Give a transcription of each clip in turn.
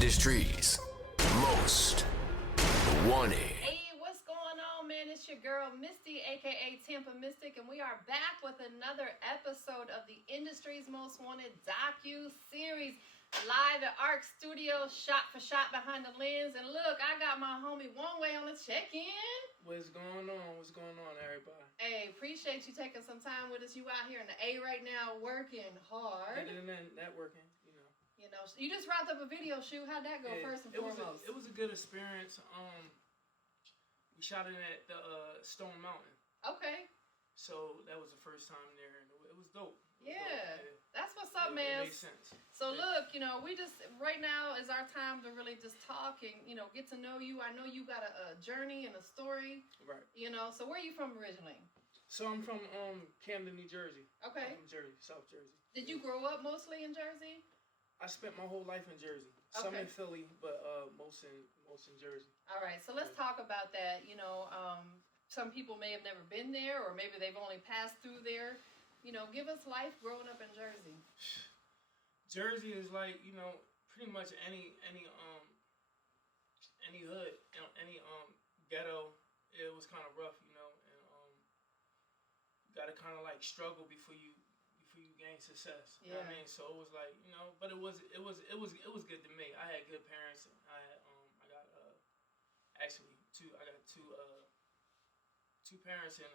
industry's most wanted. Hey, what's going on, man? It's your girl, Misty, aka Tampa Mystic, and we are back with another episode of the industry's most wanted docu-series live at ARC Studio, shot for shot behind the lens. And look, I got my homie One Way on the check-in. What's going on? What's going on, everybody? Hey, appreciate you taking some time with us. You out here in the A right now, working hard. And then networking, you know. You know, you just wrapped up a video shoot. How'd that go, first and foremost? It was a good experience. We shot it at the Stone Mountain. Okay. So that was the first time there, and it was dope. Yeah, that's what's up, man. It made sense. So look, you know, we just, right now is our time to really just talk and, you know, get to know you. I know you got a journey and a story. Right. You know, so where are you from originally? So I'm from Camden, New Jersey. Okay. I'm from Jersey, South Jersey. Did you grow up mostly in Jersey? I spent my whole life in Jersey. Some in Philly, but most in Jersey. All right, so let's talk about that. You know, some people may have never been there, or maybe they've only passed through there. You know, give us life growing up in Jersey. Jersey is like, you know, pretty much any hood, you know, any ghetto. It was kind of rough, you know, and you got to kind of like struggle before you gain success. You know what I mean? So it was like, you know, but it was good to me. I had good parents. I got two parents and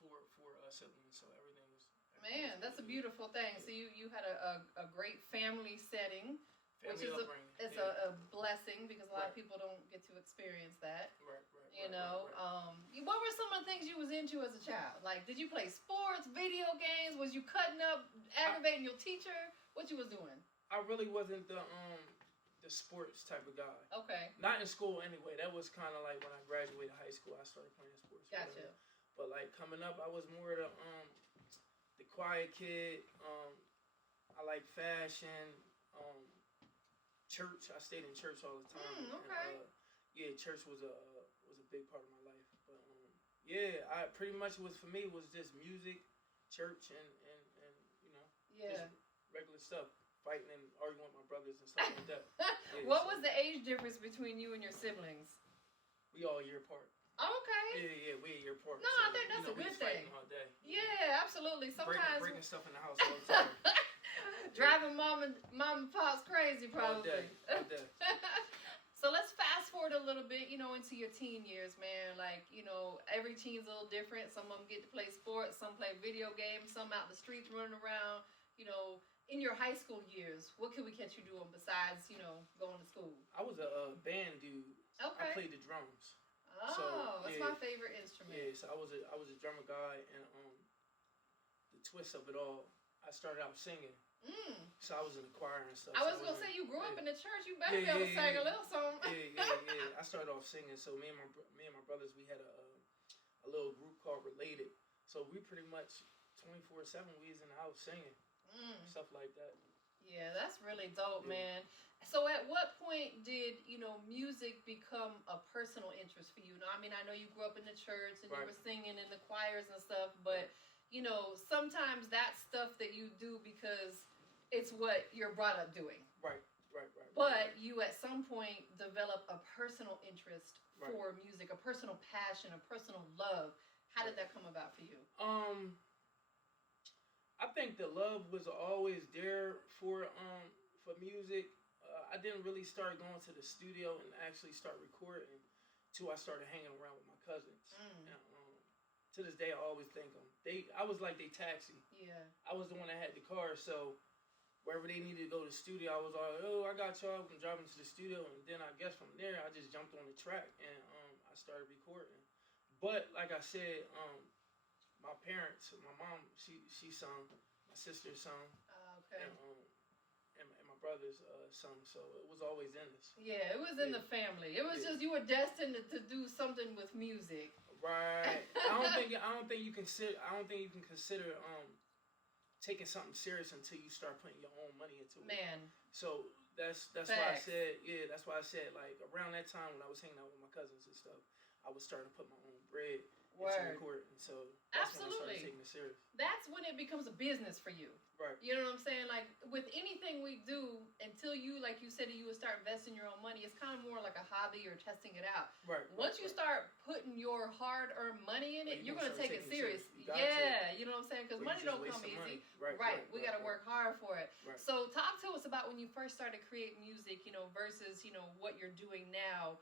four siblings. So everything was. Man, that's a beautiful thing. So you had a great family setting, which is a blessing because a lot of people don't get to experience that. Right. You know, what were some of the things you was into as a child? Like, did you play sports, video games? Was you cutting up, aggravating your teacher? What you was doing? I really wasn't the sports type of guy. Okay. Not in school anyway. That was kind of like when I graduated high school, I started playing sports. Gotcha. But like coming up, I was more the quiet kid. I like fashion. Church. I stayed in church all the time. And, church was a big part of my life. But I pretty much was for me was just music, church, and you know, just regular stuff. Fighting and arguing with my brothers and stuff like that. What was the age difference between you and your siblings? We all a year apart. Okay. Yeah, we a year apart. No, so, I think that's a good thing. All day. Yeah, absolutely. Sometimes breaking stuff in the house all the time. Driving mom and pop's crazy, probably. All day. So let's fast forward a little bit, you know, into your teen years, man. Like, you know, every teen's a little different. Some of them get to play sports, some play video games, some out in the streets running around. You know, in your high school years, what could we catch you doing besides, you know, going to school? I was a band dude. Okay. I played the drums. Oh, that's my favorite instrument. Yeah, so I was a drummer guy, and the twist of it all, I started out singing. So I was in the choir and stuff. I was gonna say, you grew up in the church. You better be able to sing a little something. Yeah. I started off singing. So me and my brothers, we had a little group called Related. So we pretty much 24/7 we was in the house singing, stuff like that. Yeah, that's really dope, man. So at what point did, you know, music become a personal interest for you? Now, I mean, I know you grew up in the church and you were singing in the choirs and stuff, but, you know, sometimes that's stuff that you do because it's what you're brought up doing. Right. But you at some point develop a personal interest for music, a personal passion, a personal love. How did that come about for you? I think the love was always there for music. I didn't really start going to the studio and actually start recording until I started hanging around with my cousins. And, to this day, I always thank them. I was like they taxi. Yeah. I was the one that had the car, so wherever they needed to go to the studio, I was like, oh, I got y'all. I'm driving to the studio, and then I guess from there, I just jumped on the track and I started recording. But like I said, my parents, my mom, she sung, my sister sung, and my brother's sung, so it was always in us. Yeah, it was in the family. It was just you were destined to do something with music. Right. I don't think you can consider taking something serious until you start putting your own money into it. Man. So that's why I said like around that time when I was hanging out with my cousins and stuff, I was starting to put my own bread. into recording. So that's when I started Absolutely. taking it serious. That's when it becomes a business for you. Right. You know what I'm saying? Like with anything we do, until you, like you said, you would start investing your own money, it's kind of more like a hobby or testing it out. Right. Once you start putting your hard-earned money in it, you're gonna take it serious. You know what I'm saying? Because money don't come easy. Right. We gotta work hard for it. Right. So talk to us about when you first started creating music, you know, versus, you know, what you're doing now.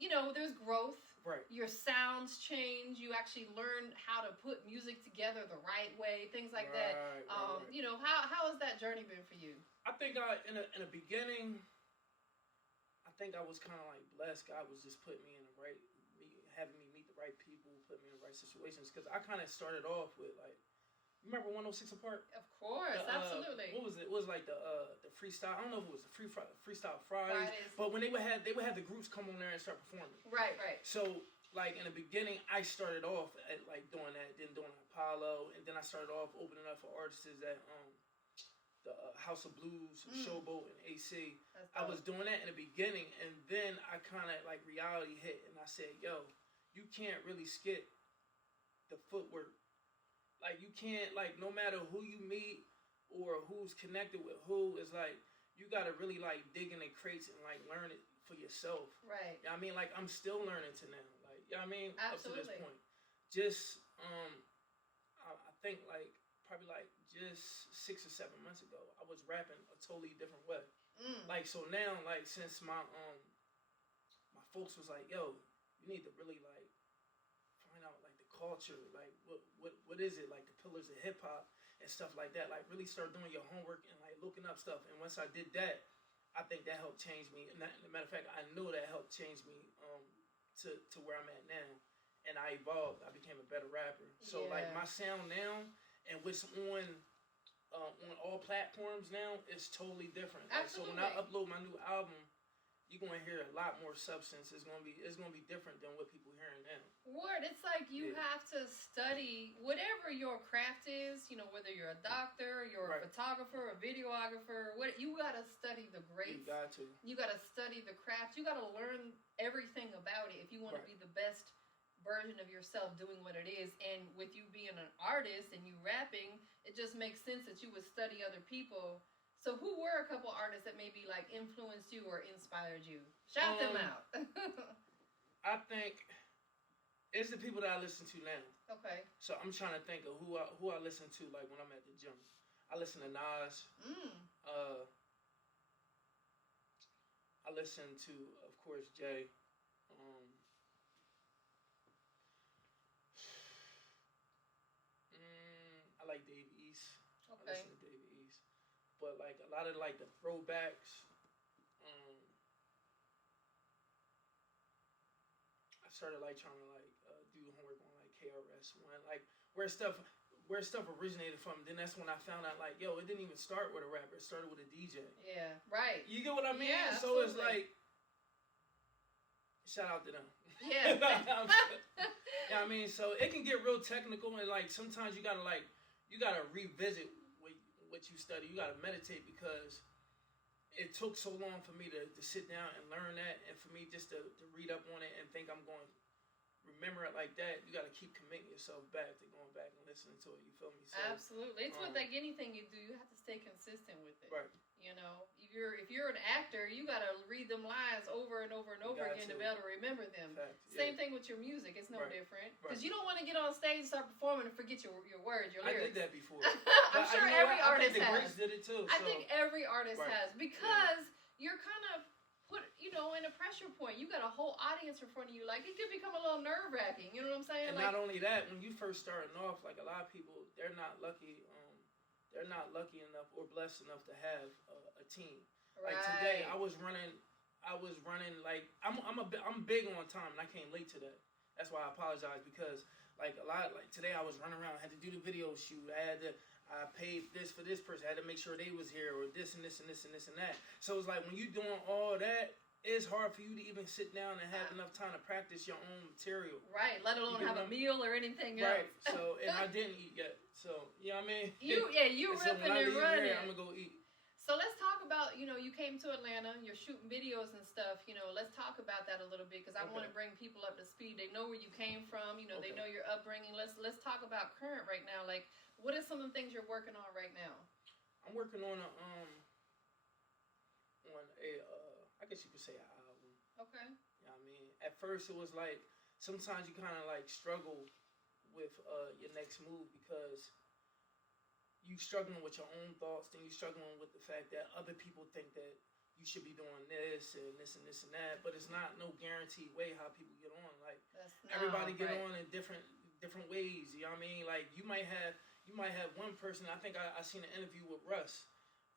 You know, there's growth. Right. Your sounds change. You actually learn how to put music together the right way, things like that. Right. You know, how has that journey been for you? I think in the beginning, I think I was kind of like blessed. God was just putting me in the right, having me meet the right people, putting me in the right situations. Because I kind of started off with like, you remember 106 Apart? Of course, absolutely. What was it? It was like the freestyle. I don't know if it was the freestyle Fridays, but when they would have the groups come on there and start performing. Right. So like in the beginning, I started off at like doing that, then doing Apollo, and then I started off opening up for artists that the House of Blues, Showboat, and AC. I was doing that in the beginning, and then I kind of like reality hit, and I said, "Yo, you can't really skip the footwork. Like you can't, like, no matter who you meet or who's connected with who, is like you gotta really like dig in the crates and like learn it for yourself." Right. You know what I mean? Like I'm still learning to now. Like, you know what I mean? Absolutely. Up to this point. Just I think like probably like just 6 or 7 months ago, I was rapping a totally different way. Like so now, like since my folks was like, "Yo, you need to really like find out like the culture, like what is it, like the pillars of hip hop and stuff like that. Like really start doing your homework and like looking up stuff." And once I did that, I think that helped change me. And as a matter of fact, I know that helped change me to where I'm at now. And I evolved. I became a better rapper. So like my sound now and what's on all platforms now is totally different. Like, so when I upload my new album, you're gonna hear a lot more substance. It's gonna be different than what people hearing now. Word, it's like you have to study whatever your craft is. You know, whether you're a doctor, you're a photographer, a videographer. What you gotta study the greats. You got to. You gotta study the craft. You gotta learn everything about it if you want to be the best version of yourself doing what it is. And with you being an artist and you rapping, it just makes sense that you would study other people. So who were a couple artists that maybe like influenced you or inspired you? Shout them out. I think it's the people that I listen to now. Okay. So I'm trying to think of who I listen to like when I'm at the gym. I listen to Nas. I listen to, of course, Jay. I like Dave East. Okay. I listen to Dave East. But like a lot of like the throwbacks, I started like trying to like do homework on like KRS-One, like where stuff originated from. Then that's when I found out like, yo, it didn't even start with a rapper. It started with a DJ. Yeah, right. You get what I mean? Yeah, so absolutely. It's like, shout out to them. Yeah. You know what I mean? So it can get real technical, and like sometimes you gotta revisit what you study. You gotta meditate, because it took so long for me to sit down and learn that, and for me just to read up on it and think I'm going to remember it like that. You gotta keep committing yourself back to going back and listening to it. You feel me? So, absolutely. It's with like anything you do, you have to stay consistent with it. Right. You know, if you're an actor, you gotta read them lines over and over and over again to be able to remember them. Fact, Same thing with your music. It's no different. Because Right. you don't want to get on stage and start performing and forget your words, your lyrics. I did that before. I'm sure every artist I think the has. Greats did it too. I think every artist Right. has, because you're kind of put, in a pressure point. You got a whole audience in front of you. Like, it could become a little nerve-wracking. You know what I'm saying? And like, not only that, when you first starting off, like a lot of people, they're not lucky. They're not lucky enough or blessed enough to have a team. right. Like today, I was running like I'm big on time, and I came late to that. That's why I apologize, because like today I was running around, I had to do the video shoot, I paid this for this person, I had to make sure they was here, or this and this and this and this and that. So it's like when you doing all that, it's hard for you to even sit down and have enough time to practice your own material. Right, let alone have a meal or anything else. Right. So, and I didn't eat yet. So, you know what I mean? You ripping and running. I'm gonna go eat. So let's talk about, you came to Atlanta, you're shooting videos and stuff, let's talk about that a little bit because I want to bring people up to speed. They know where you came from, they know your upbringing. Let's talk about current right now. Like, what are some of the things you're working on right now? I'm working on I guess you could say an album. Okay. You know what I mean? At first it was like, sometimes you kind of like struggle with your next move because you struggling with your own thoughts, then you struggling with the fact that other people think that you should be doing this and this and this and that, but it's not no guaranteed way how people get on. Like everybody get on in different ways. You know what I mean? Like you might have one person. I think I seen an interview with Russ,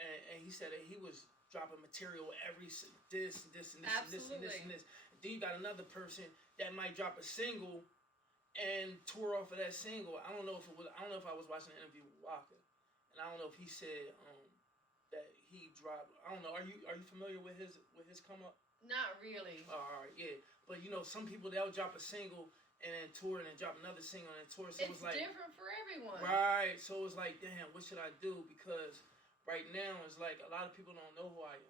and he said that he was dropping material every this and this and this and this and this and this. And then you got another person that might drop a single and tour off of that single. I don't know if I was watching an interview with Walker. And I don't know if he said that he dropped. I don't know. Are you familiar with his come up? Not really. All right, yeah. But some people they'll drop a single and then tour and then drop another single and then tour. So it's like different for everyone. Right. So it's like, damn, what should I do? Because right now it's like a lot of people don't know who I am.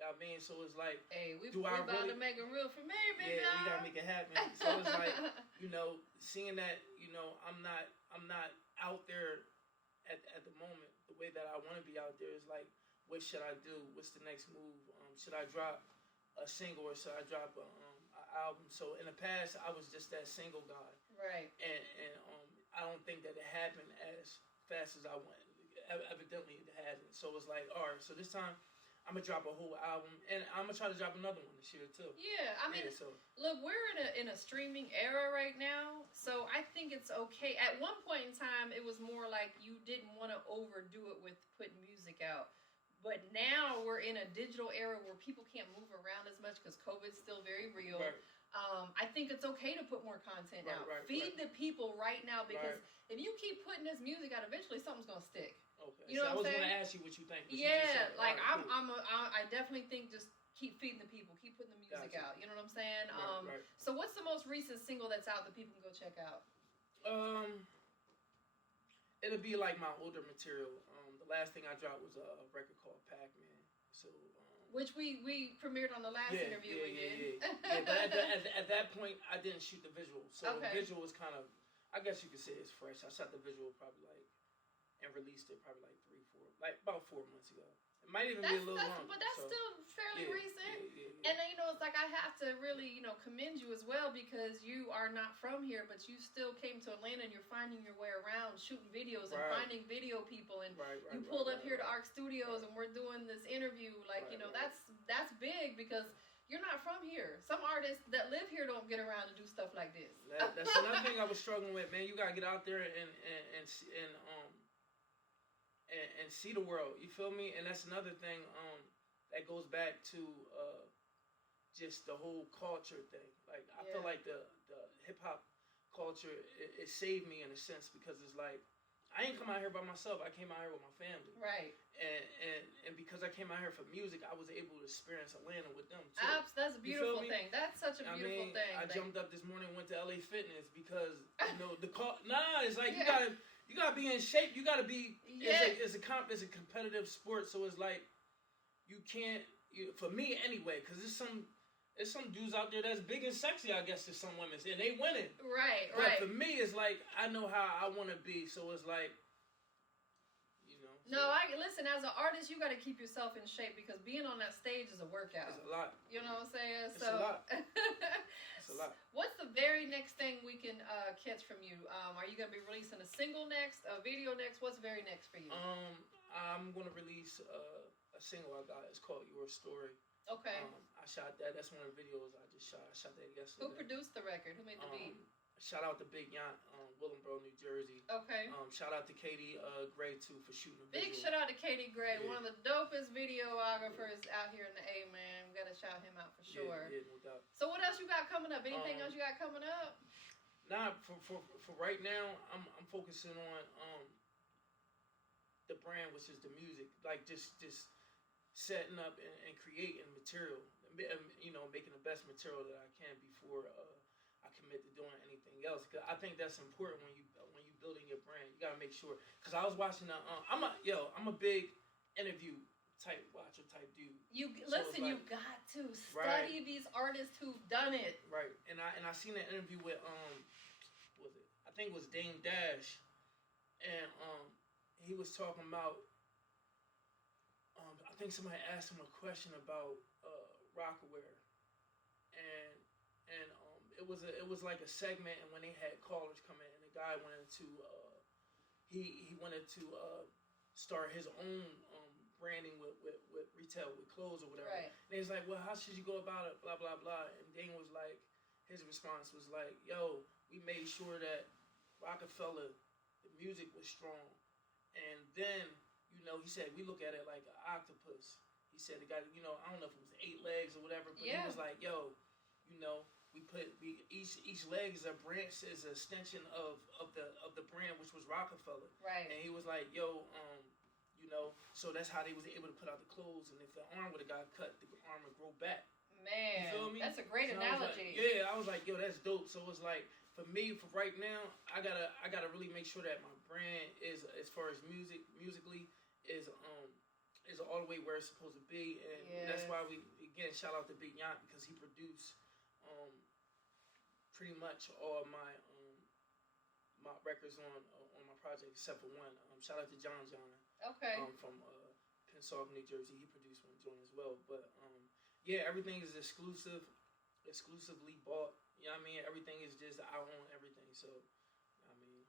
You know what I mean? So it's like, hey, we about to make it real for me, baby. Yeah, we gotta make it happen. So it's like, seeing that, I'm not out there. At the moment, the way that I want to be out there is like, what should I do? What's the next move? Should I drop a single or should I drop an album? So in the past, I was just that single guy, right? And I don't think that it happened as fast as I wanted. Evidently, it hasn't. So it's like, all right. So this time, I'm gonna drop a whole album, and I'm gonna try to drop another one this year too. Yeah, I mean, look, we're in a streaming era right now, so I think it's okay. At one point in time, it was more like you didn't want to overdo it with putting music out, but now we're in a digital era where people can't move around as much because COVID's still very real. Right. I think it's okay to put more content out. Feed the people right now because if you keep putting this music out, eventually something's gonna stick. Okay. You know what I'm saying? I was gonna ask you what you think. I definitely think just keep feeding the people, keep putting the music out. You know what I'm saying? Right. So what's the most recent single that's out that people can go check out? It'll be like my older material. The last thing I dropped was a record called Pac-Man. So. Which we premiered on the last interview we did. Yeah, but at that point, I didn't shoot the visual. So the visual was kind of, I guess you could say it's fresh. I shot the visual probably and released it probably about 4 months ago. It might even be a little longer. But that's still fairly recent. Yeah. And it's like I have to really, commend you as well because you are not from here, but you still came to Atlanta and you're finding your way around, shooting videos and finding video people. And you pulled up here to ARC Studios and we're doing this interview. That's big because you're not from here. Some artists that live here don't get around to do stuff like this. That's another thing I was struggling with, man. You gotta get out there and see the world. You feel me? And that's another thing that goes back to just the whole culture thing. Like I feel like the hip hop culture it saved me in a sense because it's like I ain't come out here by myself. I came out here with my family. Right. And because I came out here for music, I was able to experience Atlanta with them too. That's a beautiful thing. That's such a beautiful thing. I jumped up this morning, went to LA Fitness because it's like you gotta be in shape. You gotta be. It's a competitive sport, so it's like you can't. For me anyway, because there's some dudes out there that's big and sexy. I guess to some women, and they winning. Right. But for me, it's like I know how I want to be, so it's like. No, listen. As an artist, you got to keep yourself in shape because being on that stage is a workout. It's a lot. You know what I'm saying? It's a lot. It's a lot. What's the very next thing we can catch from you? Are you gonna be releasing a single next, a video next? What's very next for you? I'm gonna release a single I got. It's called Your Story. Okay. I shot that. That's one of the videos I just shot. I shot that yesterday. Who produced the record? Who made the beat? Shout out to Big Yacht, Willenboro, New Jersey. Okay. Shout out to Katie Gray too for shooting the video. Big shout out to Katie Gray, one of the dopest videographers out here in the A, man. We gotta shout him out for sure. Yeah, no doubt. So what else you got coming up? Anything else you got coming up? Nah, for right now, I'm focusing on the brand, which is the music. Like just setting up and creating material, making the best material that I can before I commit to doing anything else. Cause I think that's important when you building your brand. You gotta make sure. Cause I was watching I'm a big interview type watcher type dude. You So listen. it's You like- got to study these artists who've done it. Right, and I seen an interview with what was it? I think it was Dame Dash, and he was talking about I think somebody asked him a question about Rockaware, and it was like a segment, and when they had callers come in, and the guy wanted to he wanted to start his own branding with retail, with clothes or whatever. Right. And he's like, well, how should you go about it? Blah blah blah. And Dane was like, his response was like, yo, we made sure that Rockefeller, the music was strong, and then he said we look at it like an octopus. He said it got I don't know if it was 8 legs or whatever, but he was like, yo, each leg is a branch, is an extension of the brand, which was Rockefeller. Right. And he was like, yo, so that's how they was able to put out the clothes. And if the arm would have got cut, the arm would grow back. Man, you feel me? That's a great analogy. I was like, yo, that's dope. So it's like, for me, for right now, I gotta really make sure that my brand is, as far as musically, is all the way where it's supposed to be. And that's why we, again, shout out to Big Yacht, because he produced pretty much all my records on my project except for one. Shout out to John. Okay. From Pensacola, New Jersey. He produced one joint as well. But everything is exclusively bought. You know what I mean? Everything is just, I own everything. So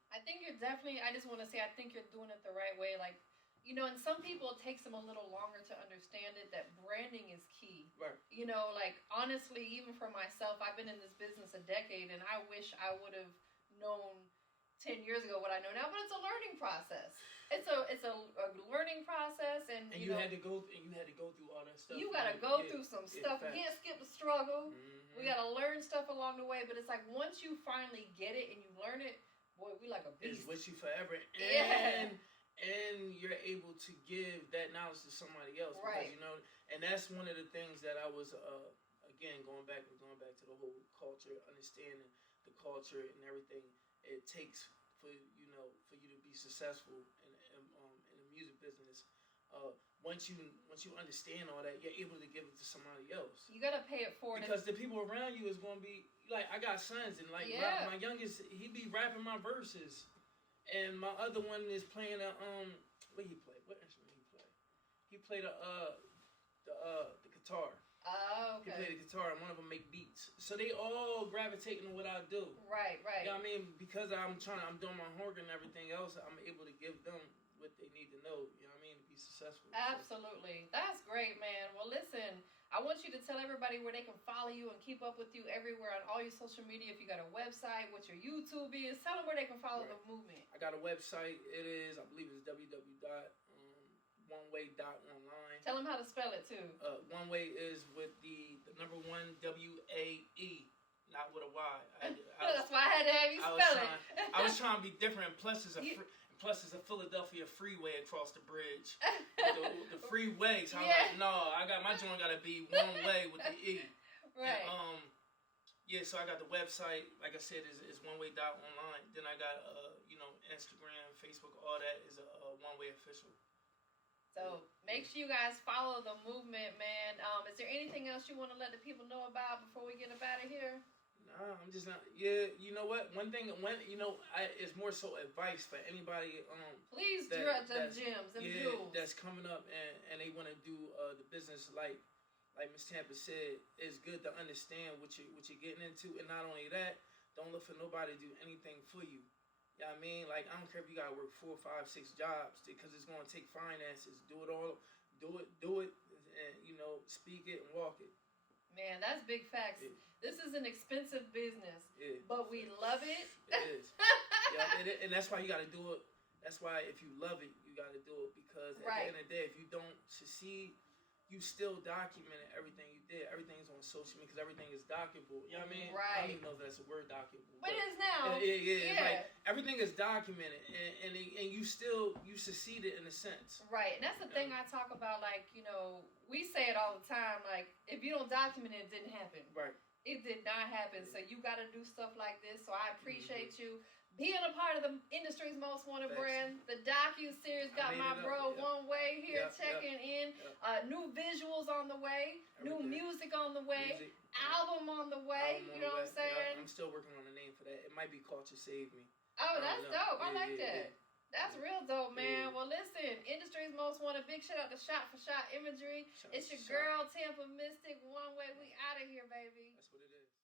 I think you're definitely. I just want to say, I think you're doing it the right way. Like, and some people, it takes them a little longer to understand it, that branding is key. Right. Like, honestly, even for myself, I've been in this business a decade, and I wish I would have known 10 years ago what I know now, but it's a learning process. It's a learning process, and you had to go through all that stuff. You got to go through some stuff. You can't skip the struggle. Mm-hmm. We got to learn stuff along the way, but it's like once you finally get it and you learn it, boy, we like a beast. It's with you forever. And you're able to give that knowledge to somebody else. Right. Because, and that's one of the things that I was, again, going back to the whole culture, understanding the culture and everything it takes for you to be successful in the music business. Once you understand all that, you're able to give it to somebody else. You gotta pay it forward, because the people around you is gonna be like, I got sons, and like my youngest, he be rapping my verses, and my other one is playing what he play? What instrument he play? He played the guitar. Oh, okay. He play the guitar, and one of them make beats. So they all gravitating to what I do. Right. You know what I mean? Because I'm doing my homework and everything else, I'm able to give them what they need to know, you know what I mean, to be successful. Absolutely. That's great, man. Well, listen, I want you to tell everybody where they can follow you and keep up with you everywhere on all your social media. If you got a website, what your YouTube is, tell them where they can follow the movement. I got a website. It is, I believe it's www.oneway.online. Tell them how to spell it, too. One Way is with the number 1, WAE, not with a Y. That's why I had to have you spell it. I was trying to be different. Plus, there's a Philadelphia freeway across the bridge. the freeway. So I'm like, no, my joint got to be One Way with the E. Right. And, so I got the website. Like I said, is oneway.online. Then I got Instagram, Facebook, all that is One Way official. So make sure you guys follow the movement, man. Is there anything else you want to let the people know about before we get up out of here? Nah, I'm just not. Yeah, you know what? It's more so advice for anybody. Please drop them gems, them jewels. That's coming up and they want to do the business like Miss Tampa said. It's good to understand what you're getting into, and not only that, don't look for nobody to do anything for you. You know what I mean? Like, I don't care if you gotta work 4, 5, 6 jobs, because it's gonna take finances. Do it, and speak it and walk it. Man, that's big facts. Yeah. This is an expensive business, but we love it. It is. And that's why you got to do it. That's why if you love it, you got to do it, because at the end of the day, if you don't succeed, you still documented everything you did. Everything's on social media because everything is documentable. You know what I mean? Right. I don't even know if that's a word, documentable. But it is now. Yeah. Like, everything is documented, and you succeeded in a sense. Right, and that's the thing I talk about. Like, we say it all the time. Like, if you don't document it, it didn't happen. Right. It did not happen. So you got to do stuff like this. So I appreciate you being a part of the industry's most wanted brand. The docu-series got my bro One Way here checking in. New visuals on the way. New music on the way. Album on the way. You know what I'm saying? I'm still working on a name for that. It might be Culture Save Me. Oh, that's dope. I like that. That's real dope, man. Well, listen, industry's most wanted. Big shout out to Shot for Shot Imagery. It's your girl, Tampa Mystic. One Way. We out of here, baby. That's what it is.